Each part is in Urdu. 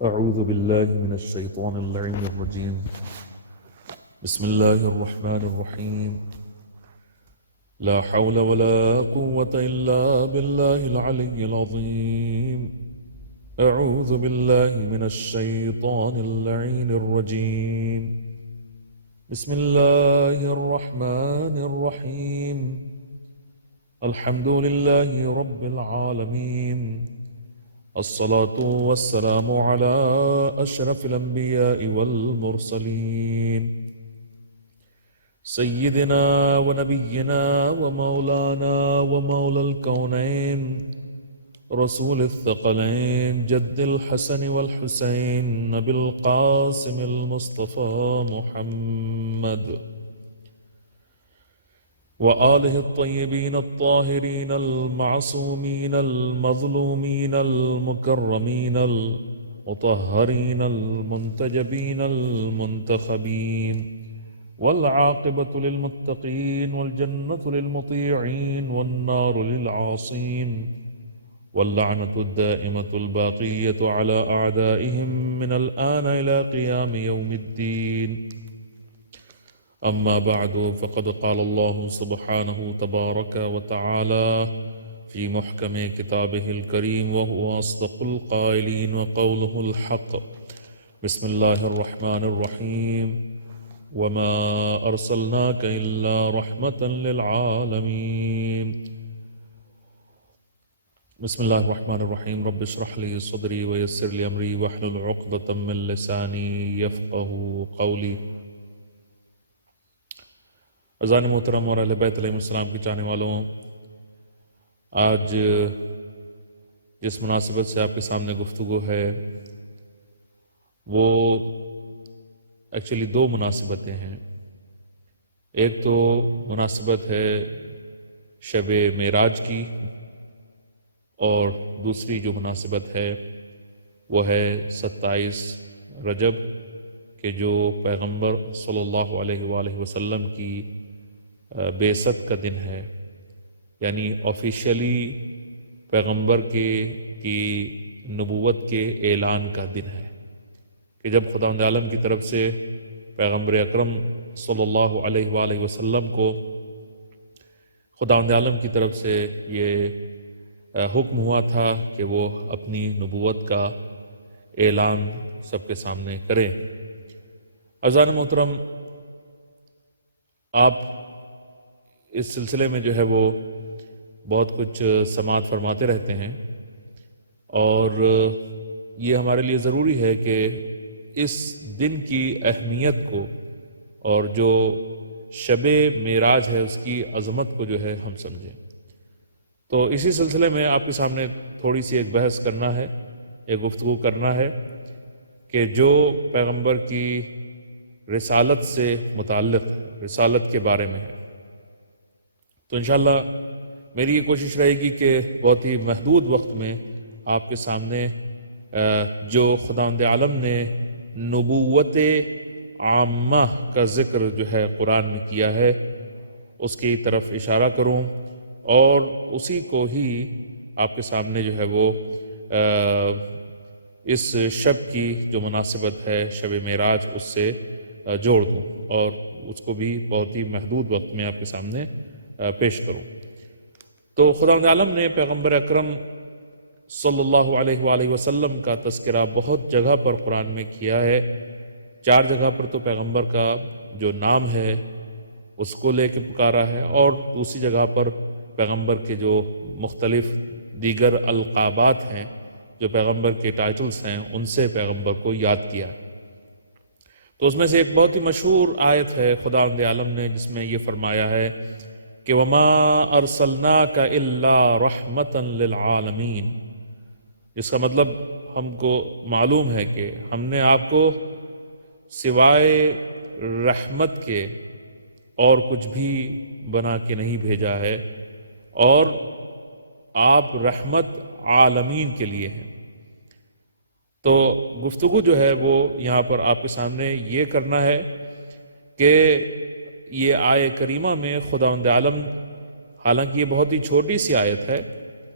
أعوذ بالله من الشيطان اللعين الرجيم. بسم الله الرحمن الرحيم. لا حول ولا قوة إلا بالله العلي العظيم. أعوذ بالله من الشيطان اللعين الرجيم. بسم الله الرحمن الرحيم. الحمد لله رب العالمين. الصلاة والسلام على أشرف الأنبياء والمرسلين سيدنا ونبينا ومولانا ومولى الكونين رسول الثقلين جد الحسن والحسين نبي القاسم المصطفى محمد وآله الطيبين الطاهرين المعصومين المظلومين المكرمين المطهرين المنتجبين المنتخبين والعاقبة للمتقين والجنة للمطيعين والنار للعاصين واللعنة الدائمة الباقية على أعدائهم من الآن إلى قيام يوم الدين. أما بعد فقد قال الله سبحانه تبارك وتعالى في محكم كتابه الكريم وهو أصدق القائلين وقوله الحق. بسم الله الرحمن الرحيم. وما أرسلناك إلا رحمة للعالمين. بسم الله الرحمن الرحيم. رب اشرح لي صدري ويسر لي أمري واحلل عقدة من لساني يفقه قولي. عزیزان محترم اور اہل بیت علیہ السلام کی چاہنے والوں، آج جس مناسبت سے آپ کے سامنے گفتگو ہے وہ ایکچولی دو مناسبتیں ہیں. ایک تو مناسبت ہے شب معراج کی، اور دوسری جو مناسبت ہے وہ ہے 27 رجب کہ جو پیغمبر صلی اللہ علیہ وآلہ وسلم کی بعثت کا دن ہے، یعنی آفیشیلی پیغمبر کی نبوت کے اعلان کا دن ہے کہ جب خداوند عالم کی طرف سے پیغمبر اکرم صلی اللہ علیہ وآلہ وسلم کو خداوند عالم کی طرف سے یہ حکم ہوا تھا کہ وہ اپنی نبوت کا اعلان سب کے سامنے کریں. عزیزان محترم، آپ اس سلسلے میں جو ہے وہ بہت کچھ سماعت فرماتے رہتے ہیں، اور یہ ہمارے لیے ضروری ہے کہ اس دن کی اہمیت کو اور جو شب معراج ہے اس کی عظمت کو جو ہے ہم سمجھیں. تو اسی سلسلے میں آپ کے سامنے تھوڑی سی ایک بحث کرنا ہے، ایک گفتگو کرنا ہے کہ جو پیغمبر کی رسالت سے متعلق رسالت کے بارے میں ہے. تو انشاءاللہ میری یہ کوشش رہے گی کہ بہت ہی محدود وقت میں آپ کے سامنے جو خداوند عالم نے نبوت عامہ کا ذکر جو ہے قرآن میں کیا ہے اس کی طرف اشارہ کروں، اور اسی کو ہی آپ کے سامنے جو ہے وہ اس شب کی جو مناسبت ہے شب معراج اس سے جوڑ دوں، اور اس کو بھی بہت ہی محدود وقت میں آپ کے سامنے پیش کروں. تو خداوند عالم نے پیغمبر اکرم صلی اللہ علیہ وآلہ وسلم کا تذکرہ بہت جگہ پر قرآن میں کیا ہے. 4 جگہ پر تو پیغمبر کا جو نام ہے اس کو لے کے پکارا ہے، اور دوسری جگہ پر پیغمبر کے جو مختلف دیگر القابات ہیں، جو پیغمبر کے ٹائٹلز ہیں، ان سے پیغمبر کو یاد کیا. تو اس میں سے ایک بہت ہی مشہور آیت ہے خداوند عالم نے جس میں یہ فرمایا ہے کہ وَمَا أَرْسَلْنَاكَ إِلَّا رَحْمَةً لِلْعَالَمِينَ، جس کا مطلب ہم کو معلوم ہے کہ ہم نے آپ کو سوائے رحمت کے اور کچھ بھی بنا کے نہیں بھیجا ہے، اور آپ رحمت عالمین کے لیے ہیں. تو گفتگو جو ہے وہ یہاں پر آپ کے سامنے یہ کرنا ہے کہ یہ آیت کریمہ میں خداوند عالم، حالانکہ یہ بہت ہی چھوٹی سی آیت ہے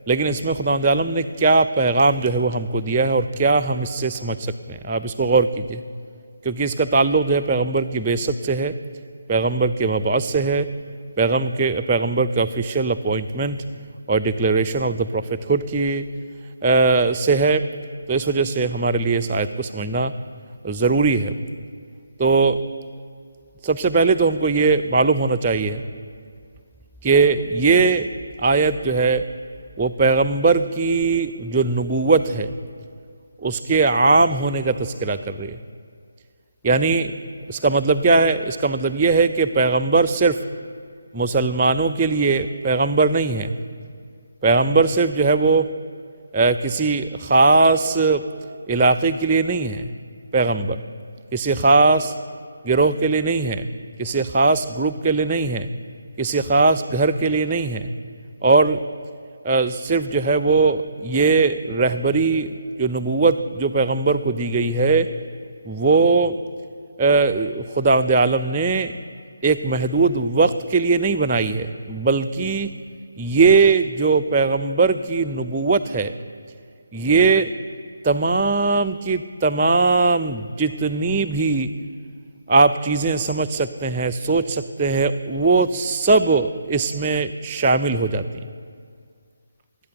لیکن اس میں خداوند عالم نے کیا پیغام جو ہے وہ ہم کو دیا ہے اور کیا ہم اس سے سمجھ سکتے ہیں، آپ اس کو غور کیجئے، کیونکہ اس کا تعلق جو ہے پیغمبر کی بعثت سے ہے، پیغمبر کے مبعث سے ہے، پیغمبر کا آفیشیل اپوائنٹمنٹ اور declaration of the prophethood کی سے ہے. تو اس وجہ سے ہمارے لیے اس آیت کو سمجھنا ضروری ہے. تو سب سے پہلے تو ہم کو یہ معلوم ہونا چاہیے کہ یہ آیت جو ہے وہ پیغمبر کی جو نبوت ہے اس کے عام ہونے کا تذکرہ کر رہی ہے. یعنی اس کا مطلب کیا ہے؟ اس کا مطلب یہ ہے کہ پیغمبر صرف مسلمانوں کے لیے پیغمبر نہیں ہے. پیغمبر صرف جو ہے وہ کسی خاص علاقے کے لیے نہیں ہے. پیغمبر کسی خاص گروہ کے لیے نہیں ہے، کسی خاص گروپ کے لیے نہیں ہے، کسی خاص گھر کے لیے نہیں ہے. اور صرف جو ہے وہ یہ رہبری جو نبوت جو پیغمبر کو دی گئی ہے وہ خداوند عالم نے ایک محدود وقت کے لیے نہیں بنائی ہے، بلکہ یہ جو پیغمبر کی نبوت ہے یہ تمام کی تمام جتنی بھی آپ چیزیں سمجھ سکتے ہیں، سوچ سکتے ہیں، وہ سب اس میں شامل ہو جاتی ہیں.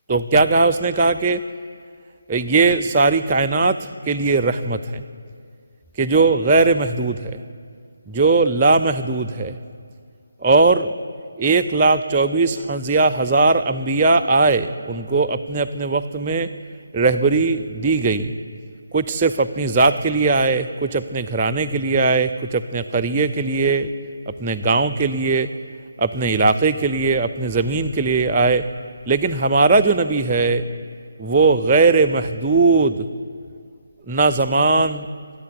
تو کیا کہا اس نے؟ کہا کہ یہ ساری کائنات کے لیے رحمت ہے کہ جو غیر محدود ہے، جو لامحدود ہے. اور 1,24,000 انبیاء آئے، ان کو اپنے اپنے وقت میں رہبری دی گئی. کچھ صرف اپنی ذات کے لیے آئے، کچھ اپنے گھرانے کے لیے آئے، کچھ اپنے قریے کے لیے، اپنے گاؤں کے لیے، اپنے علاقے کے لیے، اپنے زمین کے لیے آئے. لیکن ہمارا جو نبی ہے وہ غیر محدود، نہ زمان،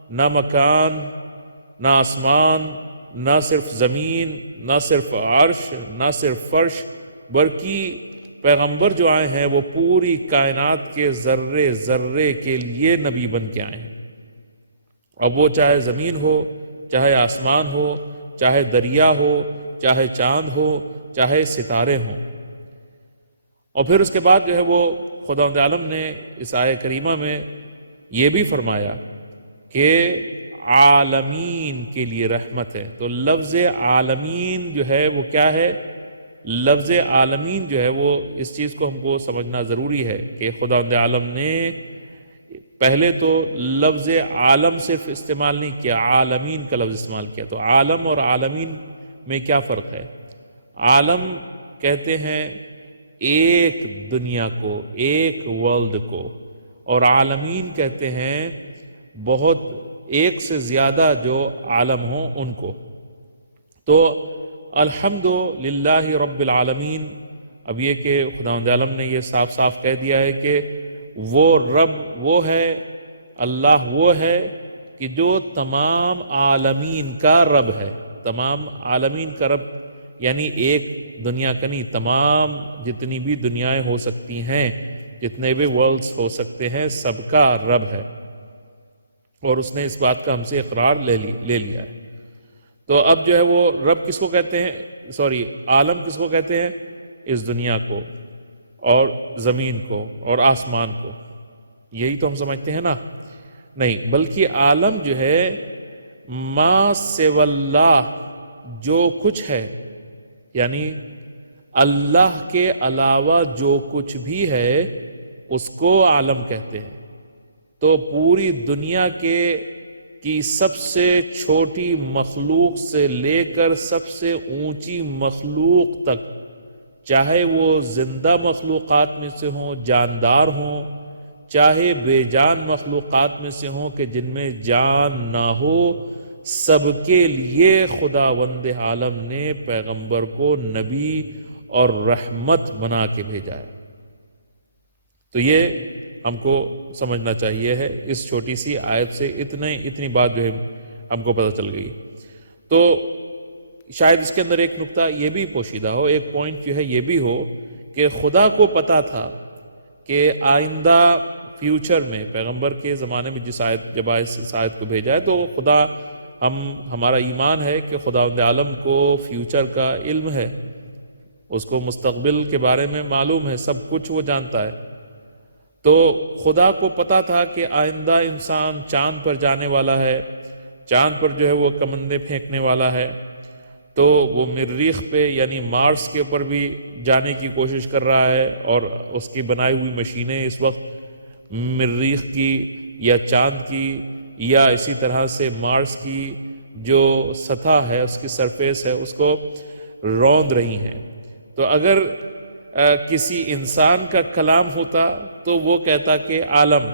نہ مکان، نہ آسمان، نہ صرف زمین، نہ صرف عرش، نہ صرف فرش، بلکہ پیغمبر جو آئے ہیں وہ پوری کائنات کے ذرے ذرے کے لیے نبی بن کے آئے ہیں. اب وہ چاہے زمین ہو، چاہے آسمان ہو، چاہے دریا ہو، چاہے چاند ہو، چاہے ستارے ہوں. اور پھر اس کے بعد جو ہے وہ خداوند عالم نے اس آیہ کریمہ میں یہ بھی فرمایا کہ عالمین کے لیے رحمت ہے. تو لفظ عالمین جو ہے وہ کیا ہے؟ لفظ عالمین جو ہے وہ اس چیز کو ہم کو سمجھنا ضروری ہے کہ خداوند عالم نے پہلے تو لفظ عالم صرف استعمال نہیں کیا، عالمین کا لفظ استعمال کیا. تو عالم اور عالمین میں کیا فرق ہے؟ عالم کہتے ہیں ایک دنیا کو، ایک ورلڈ کو، اور عالمین کہتے ہیں بہت ایک سے زیادہ جو عالم ہوں ان کو. تو الحمدللہ رب العالمین. اب یہ کہ خداوند عالم نے یہ صاف صاف کہہ دیا ہے کہ وہ رب وہ ہے، اللہ وہ ہے کہ جو تمام عالمین کا رب ہے. تمام عالمین کا رب یعنی ایک دنیا کا نہیں، تمام جتنی بھی دنیایں ہو سکتی ہیں، جتنے بھی ورلڈز ہو سکتے ہیں، سب کا رب ہے. اور اس نے اس بات کا ہم سے اقرار لے لیا ہے. تو اب جو ہے وہ رب کس کو کہتے ہیں؟ عالم کس کو کہتے ہیں؟ اس دنیا کو اور زمین کو اور آسمان کو. یہی تو ہم سمجھتے ہیں نا؟ نہیں، بلکہ عالم جو ہے ما سوی اللہ، جو کچھ ہے، یعنی اللہ کے علاوہ جو کچھ بھی ہے اس کو عالم کہتے ہیں. تو پوری دنیا کی سب سے چھوٹی مخلوق سے لے کر سب سے اونچی مخلوق تک، چاہے وہ زندہ مخلوقات میں سے ہوں، جاندار ہوں، چاہے بے جان مخلوقات میں سے ہوں کہ جن میں جان نہ ہو، سب کے لیے خداوند عالم نے پیغمبر کو نبی اور رحمت بنا کے بھیجا ہے. تو یہ ہم کو سمجھنا چاہیے ہے. اس چھوٹی سی آیت سے اتنی بات جو ہے ہم کو پتہ چل گئی. تو شاید اس کے اندر ایک نقطہ یہ بھی پوشیدہ ہو، ایک پوائنٹ جو ہے یہ بھی ہو کہ خدا کو پتا تھا کہ آئندہ فیوچر میں پیغمبر کے زمانے میں جب اس آیت کو بھیجا ہے، تو خدا ہمارا ایمان ہے کہ خداوند عالم کو فیوچر کا علم ہے. اس کو مستقبل کے بارے میں معلوم ہے، سب کچھ وہ جانتا ہے۔ تو خدا کو پتا تھا کہ آئندہ انسان چاند پر جانے والا ہے، چاند پر جو ہے وہ کمندیں پھینکنے والا ہے، تو وہ مریخ پہ یعنی مارس کے اوپر بھی جانے کی کوشش کر رہا ہے، اور اس کی بنائی ہوئی مشینیں اس وقت مریخ کی یا چاند کی یا اسی طرح سے مارس کی جو سطح ہے، اس کی سرفیس ہے، اس کو روند رہی ہیں۔ تو اگر کسی انسان کا کلام ہوتا تو وہ کہتا کہ عالم،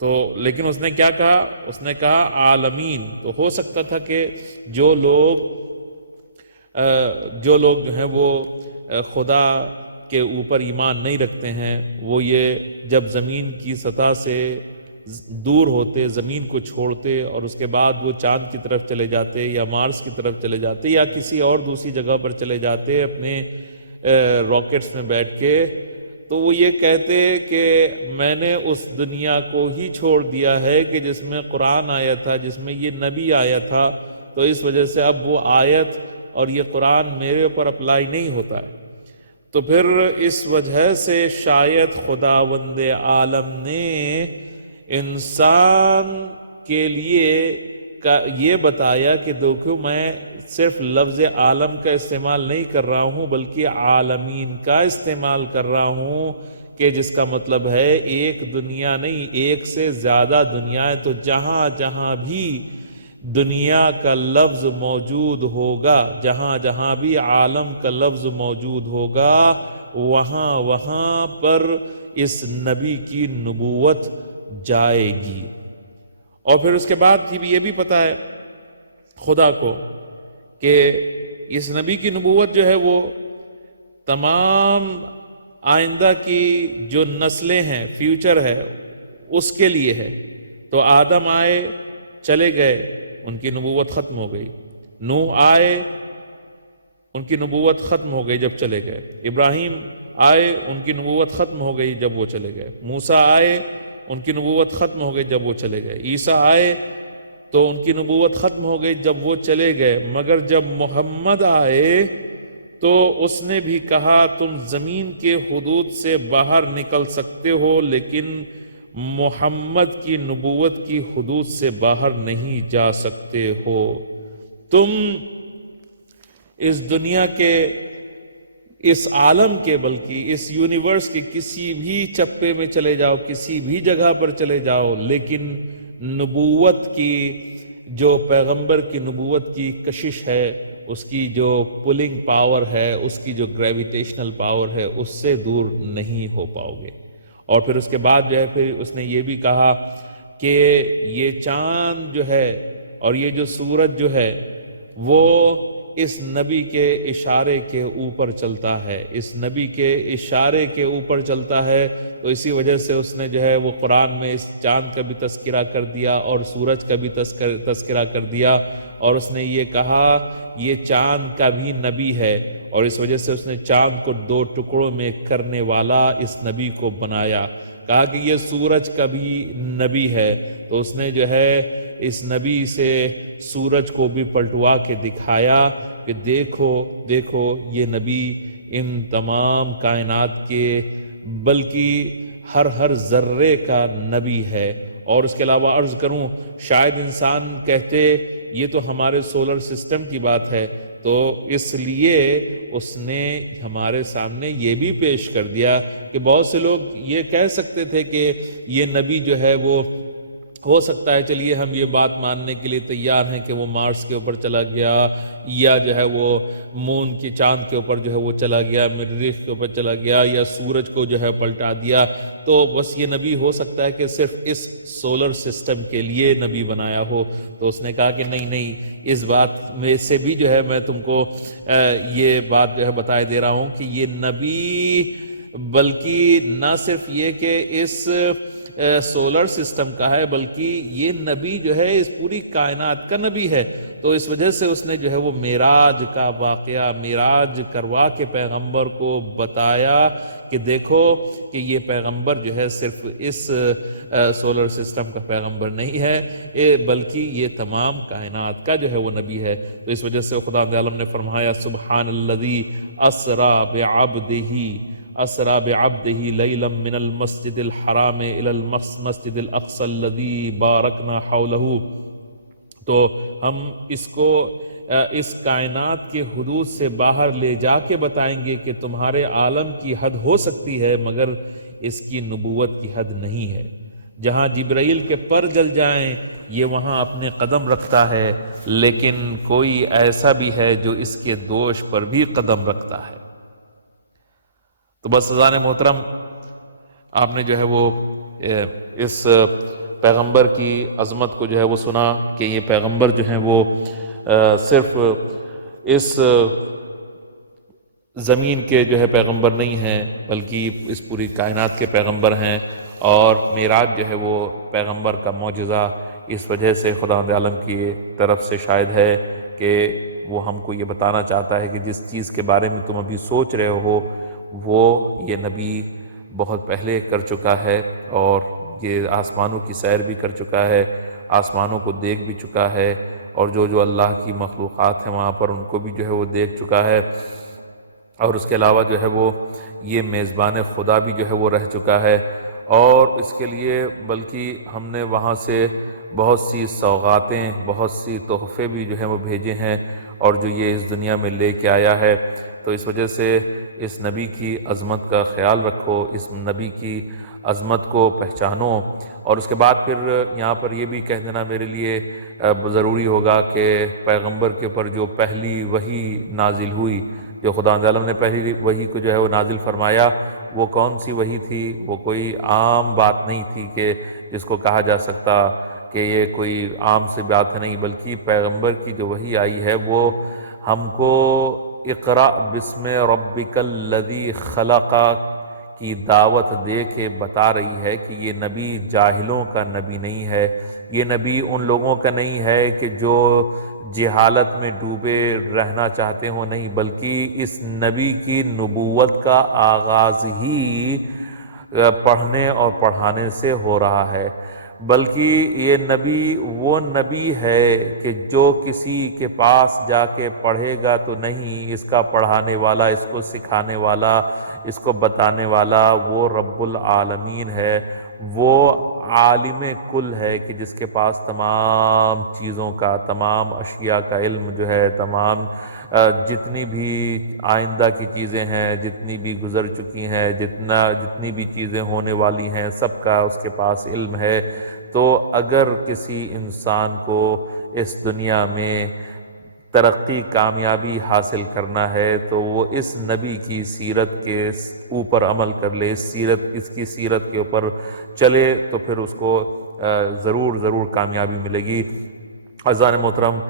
تو لیکن اس نے کیا کہا؟ اس نے کہا عالمین۔ تو ہو سکتا تھا کہ جو لوگ جو ہیں وہ خدا کے اوپر ایمان نہیں رکھتے ہیں، وہ یہ جب زمین کی سطح سے دور ہوتے، زمین کو چھوڑتے اور اس کے بعد وہ چاند کی طرف چلے جاتے یا مارس کی طرف چلے جاتے یا کسی اور دوسری جگہ پر چلے جاتے اپنے راکٹس میں بیٹھ کے، تو وہ یہ کہتے کہ میں نے اس دنیا کو ہی چھوڑ دیا ہے کہ جس میں قرآن آیا تھا، جس میں یہ نبی آیا تھا، تو اس وجہ سے اب وہ آیت اور یہ قرآن میرے اوپر اپلائی نہیں ہوتا ہے۔ تو پھر اس وجہ سے شاید خداوند عالم نے انسان کے لیے یہ بتایا کہ دیکھو میں صرف لفظ عالم کا استعمال نہیں کر رہا ہوں بلکہ عالمین کا استعمال کر رہا ہوں، کہ جس کا مطلب ہے ایک دنیا نہیں، ایک سے زیادہ دنیا ہے۔ تو جہاں جہاں بھی دنیا کا لفظ موجود ہوگا، جہاں جہاں بھی عالم کا لفظ موجود ہوگا، وہاں وہاں پر اس نبی کی نبوت جائے گی۔ اور پھر اس کے بعد یہ بھی پتا ہے خدا کو کہ اس نبی کی نبوت جو ہے وہ تمام آئندہ کی جو نسلیں ہیں، فیوچر ہے، اس کے لیے ہے۔ تو آدم آئے، چلے گئے، ان کی نبوت ختم ہو گئی۔ نوح آئے، ان کی نبوت ختم ہو گئی جب چلے گئے۔ ابراہیم آئے، ان کی نبوت ختم ہو گئی جب وہ چلے گئے۔ موسیٰ آئے، ان کی نبوت ختم ہو گئی جب وہ چلے گئے۔ عیسیٰ آئے تو ان کی نبوت ختم ہو گئی جب وہ چلے گئے۔ مگر جب محمد آئے تو اس نے بھی کہا تم زمین کے حدود سے باہر نکل سکتے ہو لیکن محمد کی نبوت کی حدود سے باہر نہیں جا سکتے ہو۔ تم اس دنیا کے، اس عالم کے، بلکہ اس یونیورس کے کسی بھی چپے میں چلے جاؤ، کسی بھی جگہ پر چلے جاؤ، لیکن نبوت کی جو پیغمبر کی نبوت کی کشش ہے، اس کی جو پولنگ پاور ہے، اس کی جو گریویٹیشنل پاور ہے، اس سے دور نہیں ہو پاؤ گے۔ اور پھر اس کے بعد جو ہے پھر اس نے یہ بھی کہا کہ یہ چاند جو ہے اور یہ جو سورج جو ہے وہ اس نبی کے اشارے کے اوپر چلتا ہے، اس نبی کے اشارے کے اوپر چلتا ہے۔ تو اسی وجہ سے اس نے جو ہے وہ قرآن میں اس چاند کا بھی تذکرہ کر دیا اور سورج کا بھی تذکرہ کر دیا، اور اس نے یہ کہا یہ چاند کا بھی نبی ہے، اور اس وجہ سے اس نے چاند کو 2 ٹکڑوں میں کرنے والا اس نبی کو بنایا۔ کہا کہ یہ سورج کا بھی نبی ہے، تو اس نے جو ہے اس نبی سے سورج کو بھی پلٹوا کے دکھایا کہ دیکھو دیکھو یہ نبی ان تمام کائنات کے بلکہ ہر ذرے کا نبی ہے۔ اور اس کے علاوہ عرض کروں، شاید انسان کہتے یہ تو ہمارے سولر سسٹم کی بات ہے، تو اس لیے اس نے ہمارے سامنے یہ بھی پیش کر دیا کہ بہت سے لوگ یہ کہہ سکتے تھے کہ یہ نبی جو ہے وہ ہو سکتا ہے، چلیے ہم یہ بات ماننے کے لیے تیار ہیں کہ وہ مارس کے اوپر چلا گیا، یا جو ہے وہ مون کی چاند کے اوپر جو ہے وہ چلا گیا، مریخ کے اوپر چلا گیا، یا سورج کو جو ہے پلٹا دیا، تو بس یہ نبی ہو سکتا ہے کہ صرف اس سولر سسٹم کے لیے نبی بنایا ہو۔ تو اس نے کہا کہ نہیں، اس بات میں سے بھی جو ہے میں تم کو یہ بات جو ہے بتائے دے رہا ہوں کہ یہ نبی بلکہ نہ صرف یہ کہ اس سولر سسٹم کا ہے، بلکہ یہ نبی جو ہے اس پوری کائنات کا نبی ہے۔ تو اس وجہ سے اس نے جو ہے وہ معراج کا واقعہ معراج کروا کے پیغمبر کو بتایا کہ دیکھو کہ یہ پیغمبر جو ہے صرف اس سولر سسٹم کا پیغمبر نہیں ہے بلکہ یہ تمام کائنات کا جو ہے وہ نبی ہے۔ تو اس وجہ سے خدا عالم نے فرمایا سبحان الذی اسرا بعبدہ لیلا من المسجد الحرام الی المسجد الاقصی الذی بارکنا حولہ۔ تو ہم اس کو اس کائنات کے حدود سے باہر لے جا کے بتائیں گے کہ تمہارے عالم کی حد ہو سکتی ہے مگر اس کی نبوت کی حد نہیں ہے۔ جہاں جبرائیل کے پر جل جائیں یہ وہاں اپنے قدم رکھتا ہے، لیکن کوئی ایسا بھی ہے جو اس کے دوش پر بھی قدم رکھتا ہے۔ تو بس عزیزان محترم، آپ نے جو ہے وہ اس پیغمبر کی عظمت کو جو ہے وہ سنا کہ یہ پیغمبر جو ہیں وہ صرف اس زمین کے جو ہے پیغمبر نہیں ہیں بلکہ اس پوری کائنات کے پیغمبر ہیں، اور معراج جو ہے وہ پیغمبر کا معجزہ اس وجہ سے خداوند عالم کی طرف سے شاید ہے کہ وہ ہم کو یہ بتانا چاہتا ہے کہ جس چیز کے بارے میں تم ابھی سوچ رہے ہو وہ یہ نبی بہت پہلے کر چکا ہے، اور یہ آسمانوں کی سیر بھی کر چکا ہے، آسمانوں کو دیکھ بھی چکا ہے، اور جو اللہ کی مخلوقات ہیں وہاں پر ان کو بھی جو ہے وہ دیکھ چکا ہے، اور اس کے علاوہ جو ہے وہ یہ میزبان خدا بھی جو ہے وہ رہ چکا ہے، اور اس کے لیے بلکہ ہم نے وہاں سے بہت سی سوغاتیں بہت سی تحفے بھی جو ہیں وہ بھیجے ہیں، اور جو یہ اس دنیا میں لے کے آیا ہے۔ تو اس وجہ سے اس نبی کی عظمت کا خیال رکھو، اس نبی کی عظمت کو پہچانو، اور اس کے بعد پھر یہاں پر یہ بھی کہہ دینا میرے لیے ضروری ہوگا کہ پیغمبر کے پر جو پہلی وحی نازل ہوئی، جو خدا عالم نے پہلی وحی کو جو ہے وہ نازل فرمایا، وہ کون سی وحی تھی؟ وہ کوئی عام بات نہیں تھی کہ جس کو کہا جا سکتا کہ یہ کوئی عام سی بات ہے، نہیں، بلکہ پیغمبر کی جو وحی آئی ہے وہ ہم کو اقرأ بسم ربک الذی خلق کی دعوت دے کے بتا رہی ہے کہ یہ نبی جاہلوں کا نبی نہیں ہے، یہ نبی ان لوگوں کا نہیں ہے کہ جو جہالت میں ڈوبے رہنا چاہتے ہوں، نہیں، بلکہ اس نبی کی نبوت کا آغاز ہی پڑھنے اور پڑھانے سے ہو رہا ہے، بلکہ یہ نبی وہ نبی ہے کہ جو کسی کے پاس جا کے پڑھے گا تو نہیں، اس کا پڑھانے والا، اس کو سکھانے والا، اس کو بتانے والا وہ رب العالمین ہے، وہ عالم کل ہے کہ جس کے پاس تمام چیزوں کا، تمام اشیاء کا علم جو ہے، تمام جتنی بھی آئندہ کی چیزیں ہیں، جتنی بھی گزر چکی ہیں، جتنی بھی چیزیں ہونے والی ہیں، سب کا اس کے پاس علم ہے۔ تو اگر کسی انسان کو اس دنیا میں ترقی، کامیابی حاصل کرنا ہے تو وہ اس نبی کی سیرت کے اوپر عمل کر لے، اس کی سیرت کے اوپر چلے، تو پھر اس کو ضرور کامیابی ملے گی۔ عزیزان محترم،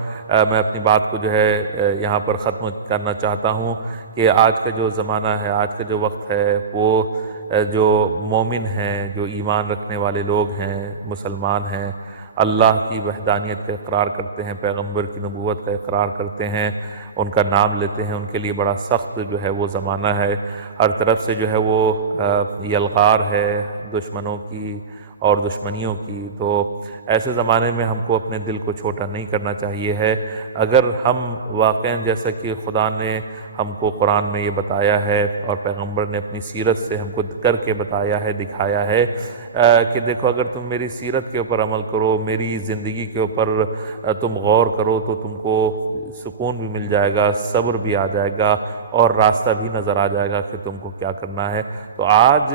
میں اپنی بات کو جو ہے یہاں پر ختم کرنا چاہتا ہوں کہ آج کا جو زمانہ ہے، آج کا جو وقت ہے، وہ جو مومن ہیں، جو ایمان رکھنے والے لوگ ہیں، مسلمان ہیں، اللہ کی وحدانیت کا اقرار کرتے ہیں، پیغمبر کی نبوت کا اقرار کرتے ہیں، ان کا نام لیتے ہیں، ان کے لیے بڑا سخت جو ہے وہ زمانہ ہے، ہر طرف سے جو ہے وہ یلغار ہے دشمنوں کی اور دشمنیوں کی۔ تو ایسے زمانے میں ہم کو اپنے دل کو چھوٹا نہیں کرنا چاہیے ہے۔ اگر ہم واقعاً جیسا کہ خدا نے ہم کو قرآن میں یہ بتایا ہے اور پیغمبر نے اپنی سیرت سے ہم کو کر کے بتایا ہے، دکھایا ہے کہ دیکھو اگر تم میری سیرت کے اوپر عمل کرو، میری زندگی کے اوپر تم غور کرو تو تم کو سکون بھی مل جائے گا، صبر بھی آ جائے گا، اور راستہ بھی نظر آ جائے گا کہ تم کو کیا کرنا ہے۔ تو آج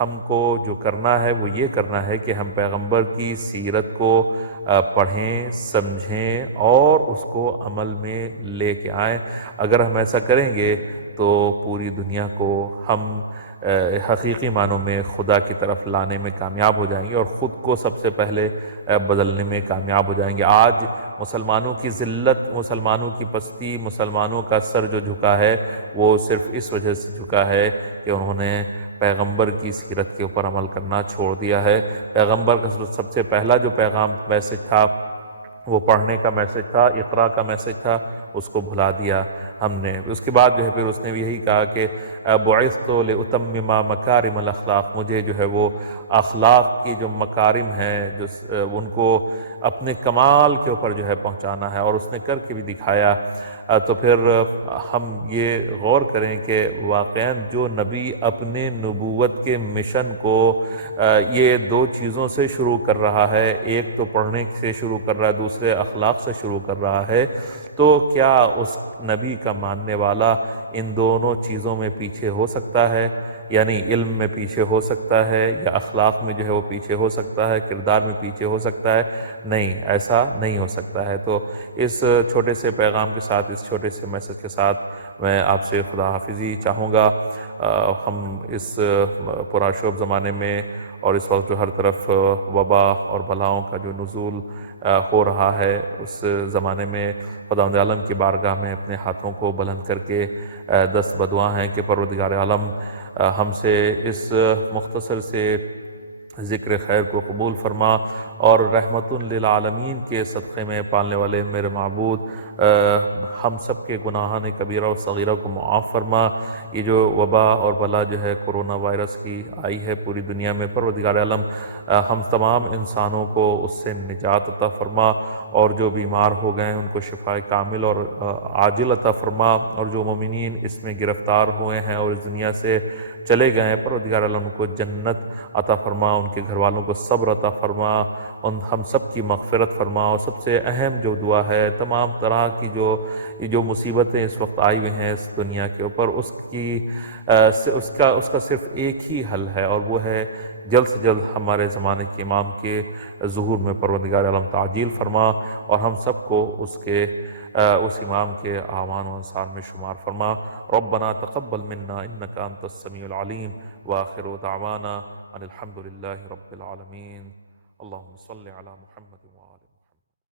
ہم کو جو کرنا ہے وہ یہ کرنا ہے کہ ہم پیغمبر کی سیرت کو پڑھیں، سمجھیں اور اس کو عمل میں لے کے آئیں۔ اگر ہم ایسا کریں گے تو پوری دنیا کو ہم حقیقی معنوں میں خدا کی طرف لانے میں کامیاب ہو جائیں گے، اور خود کو سب سے پہلے بدلنے میں کامیاب ہو جائیں گے۔ آج مسلمانوں کی ذلت، مسلمانوں کی پستی، مسلمانوں کا سر جو جھکا ہے وہ صرف اس وجہ سے جھکا ہے کہ انہوں نے پیغمبر کی سیرت کے اوپر عمل کرنا چھوڑ دیا ہے۔ پیغمبر کا سب سے پہلا جو پیغام میسج تھا وہ پڑھنے کا میسج تھا، اقرا کا میسج تھا، اس کو بھلا دیا ہم نے۔ اس کے بعد جو ہے پھر اس نے بھی یہی کہا کہ بعثت لأتمم مکارم الاخلاق، مجھے جو ہے وہ اخلاق کی جو مکارم ہیں جو ان کو اپنے کمال کے اوپر جو ہے پہنچانا ہے، اور اس نے کر کے بھی دکھایا۔ تو پھر ہم یہ غور کریں کہ واقعاً جو نبی اپنے نبوت کے مشن کو یہ دو چیزوں سے شروع کر رہا ہے، ایک تو پڑھنے سے شروع کر رہا ہے، دوسرے اخلاق سے شروع کر رہا ہے، تو کیا اس نبی کا ماننے والا ان دونوں چیزوں میں پیچھے ہو سکتا ہے؟ یعنی علم میں پیچھے ہو سکتا ہے، یا اخلاق میں جو ہے وہ پیچھے ہو سکتا ہے، کردار میں پیچھے ہو سکتا ہے؟ نہیں، ایسا نہیں ہو سکتا ہے۔ تو اس چھوٹے سے پیغام کے ساتھ، اس چھوٹے سے میسج کے ساتھ میں آپ سے خدا حافظی چاہوں گا۔ ہم اس پرآشوب زمانے میں، اور اس وقت جو ہر طرف وبا اور بلاؤں کا جو نزول ہو رہا ہے، اس زمانے میں خداوند عالم کی بارگاہ میں اپنے ہاتھوں کو بلند کر کے دست بدعا ہیں کہ پروردگار عالم ہم سے اس مختصر سے ذکر خیر کو قبول فرما، اور رحمت للعالمین کے صدقے میں پالنے والے میرے معبود ہم سب کے گناہان کبیرہ و صغیرہ کو معاف فرما۔ یہ جو وبا اور بلا جو ہے کرونا وائرس کی آئی ہے پوری دنیا میں، پروردگار عالم ہم تمام انسانوں کو اس سے نجات عطا فرما، اور جو بیمار ہو گئے ہیں ان کو شفاء کامل اور عاجل عطا فرما، اور جو مومنین اس میں گرفتار ہوئے ہیں اور اس دنیا سے چلے گئے ہیں، پروردگار عالم کو جنت عطا فرما، ان کے گھر والوں کو صبر عطا فرما، ہم سب کی مغفرت فرما۔ اور سب سے اہم جو دعا ہے، تمام طرح کی جو مصیبتیں اس وقت آئی ہوئی ہیں اس دنیا کے اوپر، اس کا صرف ایک ہی حل ہے، اور وہ ہے جلد سے جلد ہمارے زمانے کے امام کے ظہور میں پروردگار عالم تعجیل فرما، اور ہم سب کو اس امام کے اعوان و انصار میں شمار فرما۔ ربنا تقبل منا انك انت السميع العليم، واخر دعوانا ان الحمد لله رب العالمين۔ اللهم صل على محمد